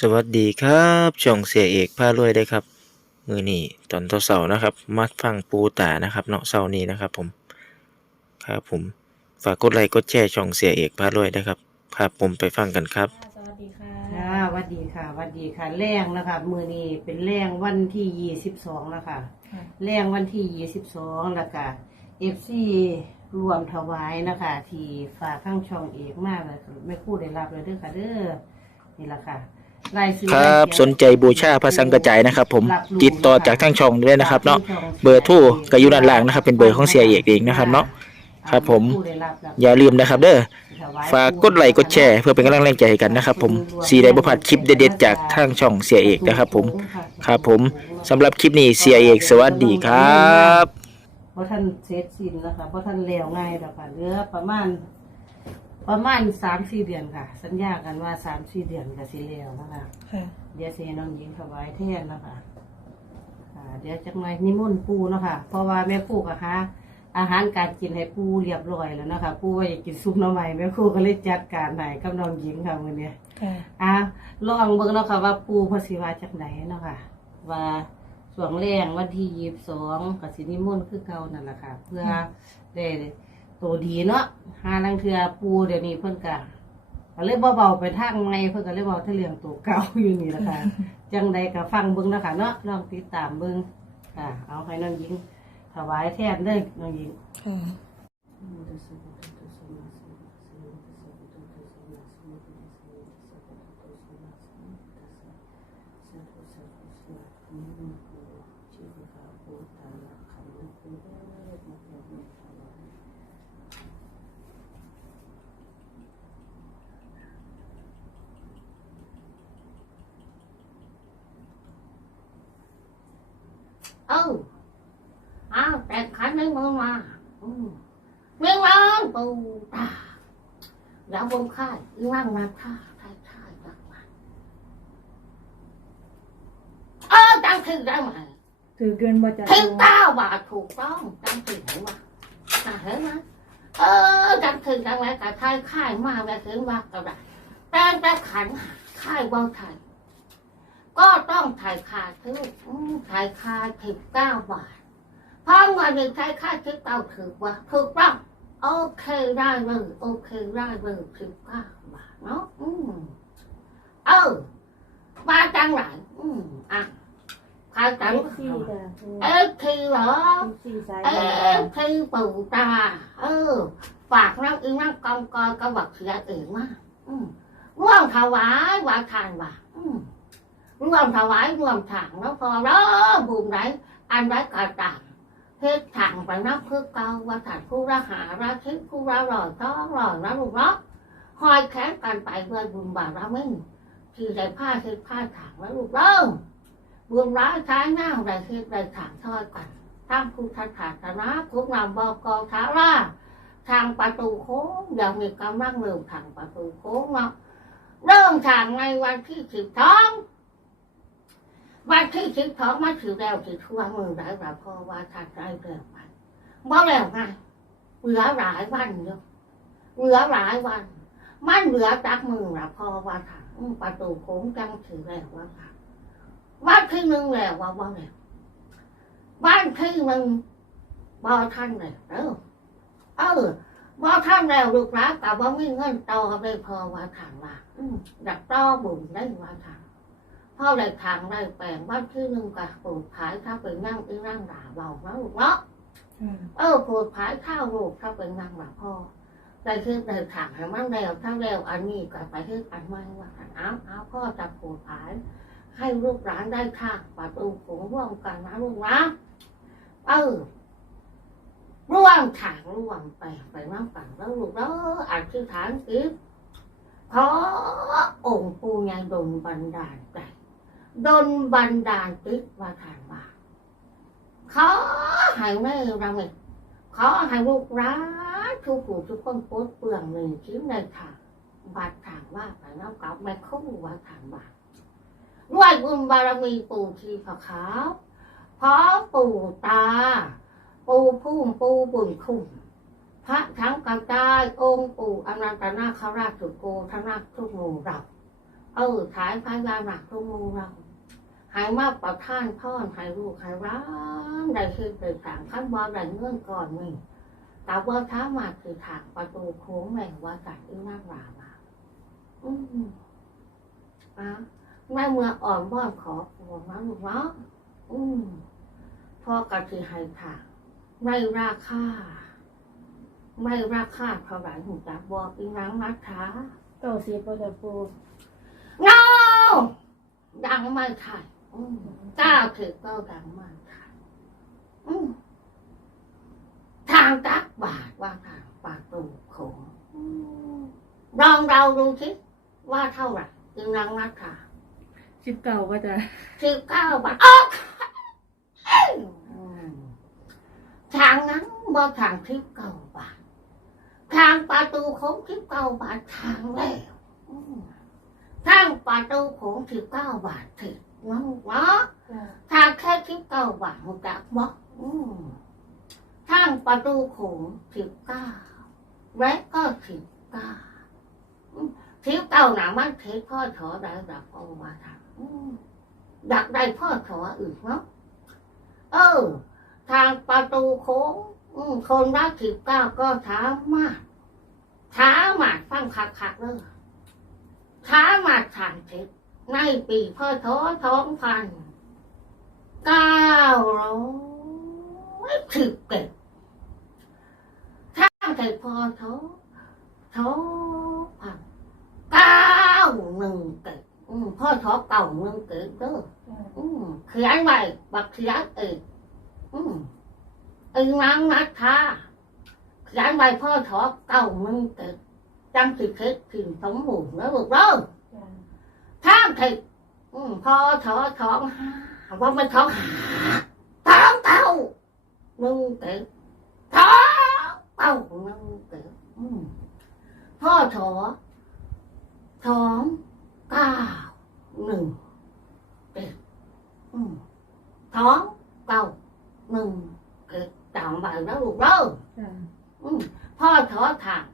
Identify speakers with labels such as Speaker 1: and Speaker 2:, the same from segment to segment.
Speaker 1: สวัสดีครับช่องเสียเอกพารวยได้ครับ มือนี้ตอนเสาร์ๆนะครับ มาฟังปูตานะครับเนาะเสาร์นี้นะครับผมครับผมฝากกดไลค์กดแชร์ช่องเสียเอกพารวยได้ครับพาผมไปฟังกันครับ
Speaker 2: สวัสดีค่ะ
Speaker 3: ค่ะหวัดดีค่ะหวัดดีค่ะ แรงนะคะมือนี้เป็นแรงวันที่ยี่สิบสองแล้วค่ะ
Speaker 2: ค่ะ
Speaker 3: แรงวันที่ยี่สิบสองแล้วก็เอฟซีรวมถวายนะคะ ที่ฝากข้างช่องเอกมากเลยไม่คู่ได้รับเลยเด้อค่ะเด้อนี่แหละค่ะรายชื่อ
Speaker 1: ครับา
Speaker 3: ยเขีย
Speaker 1: สนใจบูชาพระสังกระจายนะครับ ผม
Speaker 3: รับรู้
Speaker 1: ติดต่อจากทางช่องได้นะครับ เนาะ
Speaker 3: ทงช่อง
Speaker 1: เบอร์โทรก็อยู่ด้านล่างนะครับ เป็นเบอร์ของเสียเอกเองนะครับเนาะครับ ผม
Speaker 3: ผู้ได้รับรับ
Speaker 1: อย่าลืมนะครับ เด้อ
Speaker 3: ถวาย
Speaker 1: ฝากกดไลค์กดแชร์เพื่อเป็นกำลังแรงใจให้กันนะครับ ผมสีได้บ่พลาดคลิปเด็ดๆจากทางช่องเสียเอกนะครับ ผมครับผมสำหรับคลิปนี้เสียเอกสวัสดีครับ
Speaker 3: เพราะท่านเสร็จสิ้นแล้วค่ะเพราะท่านแล้วง่ายแล้วค่ะเหลือประมาณ ประมาณสามสี่เดือนค่ะ สัญญากันว่าสามสี่เดือนก็สิแล้วนะคะ
Speaker 2: ค่ะ
Speaker 3: เดี๋ยวเสน้องหญิงถวายแทนนะคะอ่าเดี๋ยวจักหน่อยนิมนต์ปูเนาะคะเพราะว่าแม่ครูกะคะอาหารการกินให้ปูเรียบร้อยแล้วนะคะปูว่าอยากกินซุปหน้ำใหม่แม่ครูก็เลยจัดการให้กับน้องหญิงค่ะมื้อนี้
Speaker 2: ค่ะ
Speaker 3: อะลองเบิ่งเนาะค่ะว่าปูเพนสิว่าจากไหนเนาะค่ะ ว่าส่วงแรงวันที่ยี่สิบสองกับสินิมนต์คือเก่านั่นแหละค่ะ เพื่อได้ ตัวดีเนาะหาลังเทือปูเดี๋ยวนี้เพิ่นก็ก็เลยเบาๆไปทางไงเพิ่นก็เลยเบาทะเลียงตัวเก่าอยู่นี่แหละค่ะ จังใดก็ฟังเบิ่งเนาะค่ะเนาะลองติดตามเบิ่งค่ะ เอาให้น้องหญิงถวายแทนเด้อน้องหญิง
Speaker 2: ค่ะ
Speaker 4: เอออ้าวแต่งขันในมือมาอืมเรื่องร้อนปูตาแล้วบนค่ายนั่งมาท่าท่าท่าจังหวะเออจำถึงได้ไหม
Speaker 2: ถือเกินบ่จะ
Speaker 4: ถึงเก้าบาทถูกต้องจำถึงไหมวะอะเห็นไหมเออจำถึงได้ไหมกับค่ายค่ายมาแบบถึงว่าก็ได้แต่แต่ขันค่ายว่าไทย ก็ต้องถ่ายคาทึกอืมถ่ายคาถึงเก้าบาทเพราะวันนึ่งถ่ายคาถึงเก้าถือว่าถูกต้องโอเคได้เลยโอเคได้เลยถึงเก้าบาทเนาะอืมเออมาจังไหนอืมอะพาจัง
Speaker 2: สี่จ้ะ
Speaker 4: เอฟทีเหรอ
Speaker 2: สี่สาย
Speaker 4: เอฟทีปู่ตาเออฝากนั่งอึงนั่งกองกอกระบักเสียเองมากอืมร่วมถวายว่าทานว่า ร่วมถวายร่วมถังแล้วพอแล้วบุญไหนอันไรกระต่างเฮ็ดถังไปนับคือเกาว่าถังผู้ระหาระทิศผู้ระรอยท้องรอยระลูกเนาะหอยแขนกันไปเพื่อบุญบารมีที่ได้ผ้าเฮ็ดผ้าถังแล้วลูกเริ่มบุญร้ายท้หน้าได้เฮ็ดได้ถังทอดกันทั้งผู้ทัดขาดนะคุณนำบอกกองท้าราทางประตูโค้งยังมีกำลังเริ่มทางประตูโค้งเนาะเริ่มทางในวันที่สิบท้อง วันที่สิบสองมาถือแล้วถือทั่วมือได้แบบพอว่าทันได้เร็วไปบ่แล้วไงเหลือหลายวันอยู่เหลือหลายวัน มันเหลือจักมือละพอว่าทันอืมประตูโค้งจังถือแล้วว่าทันวันที่หนึ่งแล้วว่าบ่แล้ววันที่หนึ่งบ่ท่านแล้วเออเออบ่ท่านแล้วลูกหลานแต่ว่ามีเงินต่อไปพอว่าทันว่าอืมอยากต่อบุญได้ว่าทัน พ่อได้ทางได้แปลงบ้านที่หนึ่งกับปลูกผายถ้าเป็นนั่งอีนั่งด่าเบานะลูกเนาะ
Speaker 2: ค่ะ
Speaker 4: เออปลูกผายข้าวลูกถ้าเป็นนั่งด่าพ่อได้คือได้ทางให้มันแล้วถ้าแล้วอันนี้ก็ไปคืออันไม่ว่าอันเอาเอาพ่อจะปลูกผายให้ลูกหลานได้ทางประตูผงร่วมกันนะลูกนะเออร่วมทางร่วมไปไปนั่งฝั่งแล้วลูกแล้วอธิษฐานกิจขอองค์ปู่ยายดลบันดาลใจ ดนบันดาลติว่าทานว่าขอให้แม่เราเนี่ยขอให้ลูกร้านทุกผู้ทุกคนโพสเปลืองหนึ่งชิ้นในทางบาดทางว่าไปแล้วกับแม่คู่ว่าทานว่าด้วยบุญบารมีปู่ชีพขาวพร้อมปู่ตา ปู่พุ่มปู่บุญคุ้มพระทั้งกระจายองค์ปู่อนันตนาคราชสุโกธนาทุกหมู่เรา เออขายพายาหนักทุกมูเรา หายมาประท่านพ่อนหายลูกหายร้านได้คือเกิดทางขั้นบอได้เงื่อนก่อนนี่แต่ว่าท้ามาคือทางประตูโค้งแม่ว่ากันอีนักหลามาอืมอะแม่เมื่ออ่อนบ้อนขอปวงนะลูกเนาะอืมพ่อกะคือให้ค่ะไม่ราคาไม่ราคาเท่าไหร่หูจักบอกอีนังนะคะ
Speaker 2: เก้าสิบบ่จ้ะปู
Speaker 4: no ดังไม่ใช่อืม เก้าถึงก็ดังไม่ใช่อืมทางตักบาทว่าทางปากตูโขงอืมลองเราดูสิว่าเท่าไหร่อีนังนะคะ
Speaker 2: สิบเก้าบ่จ้ะ
Speaker 4: สิบเก้าบาทอ๊อกอืมทางนั้นบ่ทางสิบเก้าบาททางประตูโค้งสิบเก้าบาททางแล้วอืมทางประตูโค้งสิบเก้าบาทถึงเนาะเนาะทางแค่สิบเก้าบาทมันจะบอกทางประตูโค้งสิบเก้าและก็สิบเก้าสิบเก้าหนามันเทพ่อถอได้ดับเอามาทำอืมดักได้พ่อถออื่นเนาะเออ ทางประตูโค้งคนรักสิบเก้าก็ช้ามากช้ามากฟังคักคักๆเลยช้ามากทางเท็ ในปีพ่อทอท้องพันเก้าร้อยสิบเจ็ดช้างใจพ่อทอท้องพันเก้าหนึ่งเจ็ดอืมพ่อทอเก่าหนึ่งเจ็ดเด้อ
Speaker 2: จ้ะ
Speaker 4: อืมเขียนไว้บักเขียนเองอืมเองนางนัดท่าเขียนไว้พ่อถอเก่ามึงเกิดจังสิเค็ดถึงสมบูรณ์แล้วลูกเด้อ
Speaker 2: จ้ะ
Speaker 4: ท่างถิอืมพ่อถอท้องห้าว่ามันท้องหาท้องเก่ามึงเกิดท้องเก่ามึงเกิดอืมพ่อถอท้องเก้าหนึ่งอืมท้องเก่าหนึ่งเกิดตามใบแล้วลูกเด้อ
Speaker 2: จ้ะ
Speaker 4: อืมพ่อท้อทาง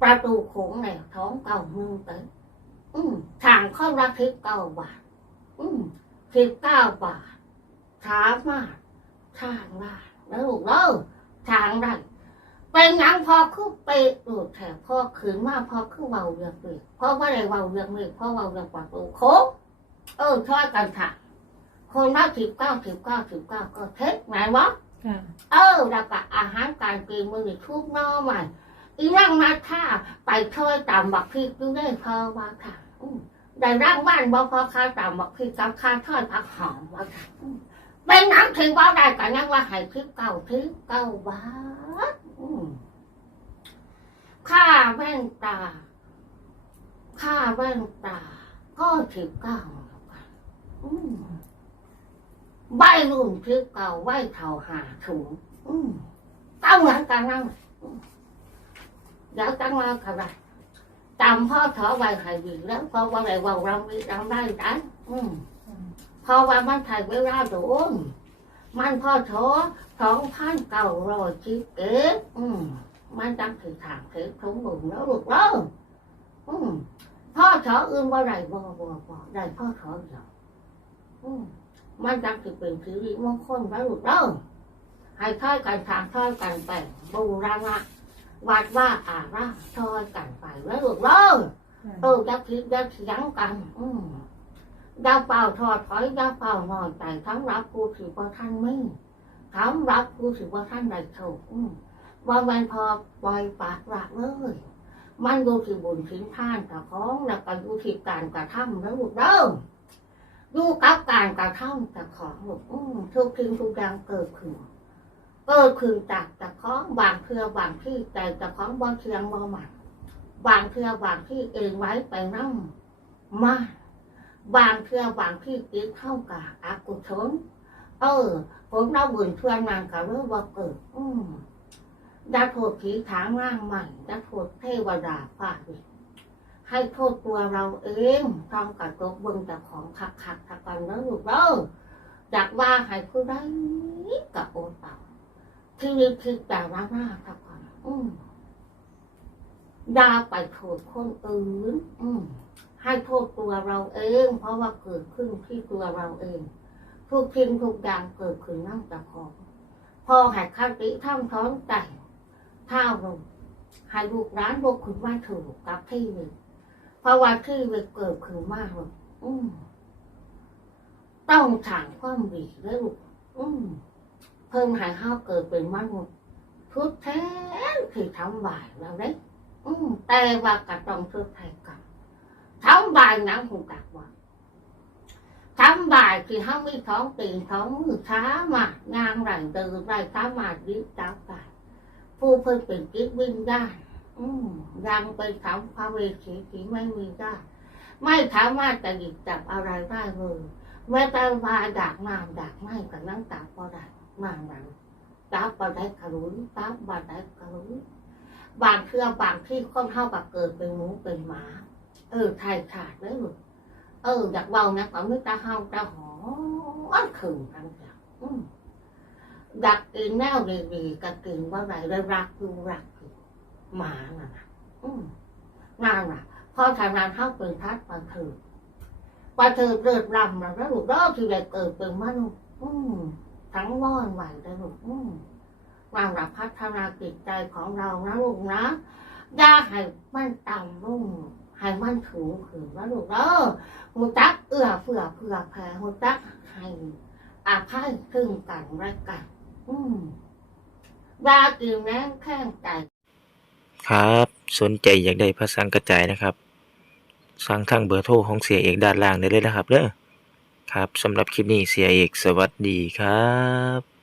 Speaker 4: ประตูโขงแนวท้องเก่าหนึ่งเต็ม อืมทางข้อละสิบเก้าบาท อืมสิบเก้าบาทช้ามากทางได้แล้วลูกเด้อทางได้เป็นหยังพอคือไปดูดแถบพ่อขืนมาพอคือเบาเรื่องเด็กพ่อว่าอะไรเบาเรื่องเด็กพ่อเบาเรื่องประตูโค้งเออช่วยกันค่ะคนละสิบเก้าสิบเก้าสิบเก้าก็เท็จไหนวะ
Speaker 2: ค่ะ
Speaker 4: เออแล้วก็อาหารการกินมือนี่ทุกน้อใหม่ อีนั่งมาท่าไปช่วยตามบักพริกดูได้พอว่าค่ะได้ร่างบ้านบ่พอค่าตามบักพริกกับค่าทอดผักหอมว่าค่ะเป็นหนังถึงว่าได้กันยังว่าให้พริกเก่าพริกเก่าบาค่าแว่นตาค่าแว่นตาก็สิบเก้าแล้วกันใบรุ่นคือเก่าใบเท่าหาถุงเก้าหมือนกันนั่ง อืมเดี๋ยวตั้งมาเท่าไหรจำพ่อถอใบไข่ดีแล้วพราะว่าอะไรว่าเราไม่จำได้จ้ะอืมพราะว่ามันไทยเวลาโดนมันพ่อถอสองพันเก้าร้อยสิบเอ็ดอืมมันจำถือถางถือถุงบุญแล้วลูกเล่อืมพ่อถออื่นว่าไรบ่บ่บ่ได้พ่อถอเดียวอืมมันจังสิเป็นสิริมงคลไว้ลูกเด้อให้ทอยกันทางทอยกันไปบูรณะ วัดว่าอารามทอยกันไปไว้ลูกเด้อเออจะคิดจะเถียงกัน อืมดาวเปล่าทอดถอยดาวเปล่านอนใจทั้งรับผู้ถือว่าท่านไม่ทั้งรับผู้ถือว่าท่านใดโชคอืมว่ามันพอปล่อยปากละเลยมันดูที่บุญทิ้งท่านกับของแล้วก็ดูที่การกระทำแล้วลูกเด้อดูกับการกระทำจากของลูกอืมทุกทิ้งทุกอย่างเกิดขึ้น เกิดขึ้นจากจากของบางเทือบางที่แต่จากของบางเชียงบางหมันบางเทือบางที่เองไว้ไปนั่งมาบางเทือบางที่ติดเข้ากับอากุศลเออผมเราบุญชวนนางกับเรื่องว่าเกิด อืมดาโทษผีถางร่างใหม่ดาโทษเทวดาฝ่าดิให้โทษตัวเราเองทำกับตัวเบิ่งแต่ของขักขักทักกันแล้วลูกเด้อจากว่าให้ผู้ใดกับโอตเอา ที่นี่คือแต่ละหน้าทักกันอืมดาไปโทษคนอื่น อืมให้โทษตัวเราเอง เพราะว่าเกิดขึ้นที่ตัวเราเองทุกทิ้งทุกอย่างเกิดขึ้นนั่งจากของ พอใหัดคติท่องท้องใจท่าลงให้ลูกร้านลูกขึ้นมาถูกกับที่หนึ่งเพราะว่าที่เวเกิดขึ้นมากเลยต้องถางความดีแล้วลูกอืม เพิ่มหายห้าวเกิดเป็นมนุษย์ทุกแท้คือทำบ่ายแล้วเด้อืมแต่ว่ากระต้องทุกไทยกันทำบ่ายนังหูกักว่าทำบ่ายคือห้ามีท้องตีนท้องมือช้ามางานหลังเดินไรช้ามาดิ้วจ้าไปผู้เพิ่นเป็นจิตวิญญาณอืมยังไปทำพระเวสสีที่ไม่มีได้ไม่สามารถจะหยิบจับอะไรได้เลยแม้แต่ว่าดักน้ำดักไม่กับนั่งตับก็ได้ นางหลังตับบ่ได้กระลุนตับบ่ได้กระลุนบางเครือบางที่ค่อนเท่ากับเกิดเป็นหมูเป็นหมา เออไทยขาดเลยลูกเอออยากเบานะก็ไม่ตาเฮาตาหออันขึงทั้งอย่างอืมอยากกินแนวดีๆก็กินว่าไรเลยรักอยู่รักอยู่หมาน่ะนะอืมนั่นน่ะพอทางนั้นเข้าเป็นทัดปลาเถือปลาเถือเลือดรำแล้วลูกรอบที่ได้เกิดเป็นมนุษย์อืม ทั้งว่อนไหวได้ลูกอืมเราหลักพัฒนาจิตใจของเรานะลูกนะอย่าให้มันต่ำลงให้มันถูงขึ้นนะลูกเออหูจักเอื้อเฟื่อเผื่อแผ่หูจักให้อาภัยถึงกันและกัน อืมยากินแรงแข้งใจ
Speaker 1: ครับ สนใจอยากได้พระสังกระจายนะครับ สั่งทางเบอร์โทรของเสียเอกด้านล่างได้เลยนะครับเด้อ ครับสำหรับคลิปนี้เสียเอกสวัสดีครับ